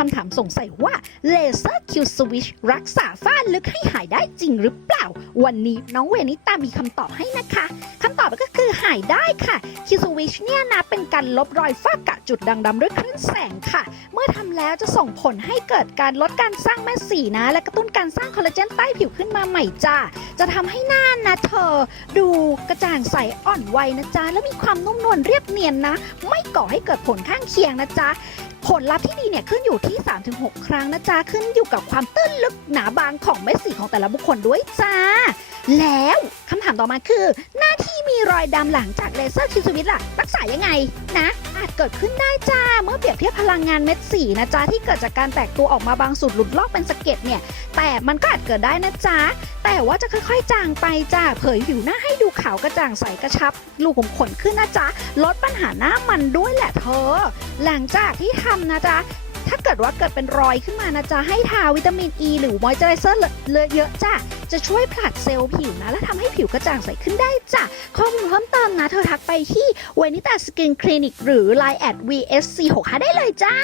คำถามสงสัยว่าเลเซอร์คิวสวิชรักษาฝ้าลึกให้หายได้จริงหรือเปล่าวันนี้น้องเวนิตามีคำตอบให้นะคะคำตอบก็คือหายได้ค่ะคิสวิชเนี่ยนะเป็นการลบรอยฝ้ากระจุดด่างดำด้วยคลื่นแสงค่ะ เมื่อทำแล้วจะส่งผลให้เกิดการลดการสร้างเม็ดสีนะ และกระตุ้นการสร้างคอลลาเจนใต้ผิวขึ้นมาใหม่จ้าจะทำให้หน้านะเธอ ดูกระจ่างใสอ่อนวัยนะจ๊ะแล้วมีความนุ่มนวลเรียบเนียนนะ ไม่ก่อให้เกิดผลข้างเคียงนะจ๊ะผลลัพธ์ที่ดีเนี่ยขึ้นอยู่ที่ 3-6 ครั้งนะจ๊ะขึ้นอยู่กับความตื้นลึกหนาบางของเม็ดสีของแต่ละบุคคลด้วยจ้าแล้วคำถามต่อมาคือ หน้าที่มีรอยดำหลังจากเลเซอร์คิวสวิตล่ะ รักษายังไงนะ อาจเกิดขึ้นได้จ้า เมื่อเปรียบเทียบพลังงานเม็ดสีนะจ๊ะ ที่เกิดจากการแตกตัวออกมาบางส่วนหลุดลอกเป็นสะเก็ดเนี่ย แต่มันก็อาจเกิดได้นะจ๊ะ แต่ว่าจะค่อยๆ จางไปจ้า เผยผิวหน้าให้ดูขาวกระจ่างใสกระชับรูขุมขนขึ้นนะจ๊ะ ลดปัญหาหน้ามันด้วยแหละเธอ หลังจากที่ทำนะจ๊ะ ถ้าเกิดว่าเกิดเป็นรอยขึ้นมานะจ๊ะ ให้ทาวิตามินอ e ีหรือมอยเจอไรเซอร์เลอะเยอะจ้ะ จะช่วยผลัดเซลล์ผิวนะ และทำให้ผิวกระจ่างใสขึ้นได้จ้ะ ข้อมูลเพิ่มเติมนะ เธอทักไปที่เวนิตาสกินคลินิกหรือ Line แอด VSC65 ได้เลยจ้า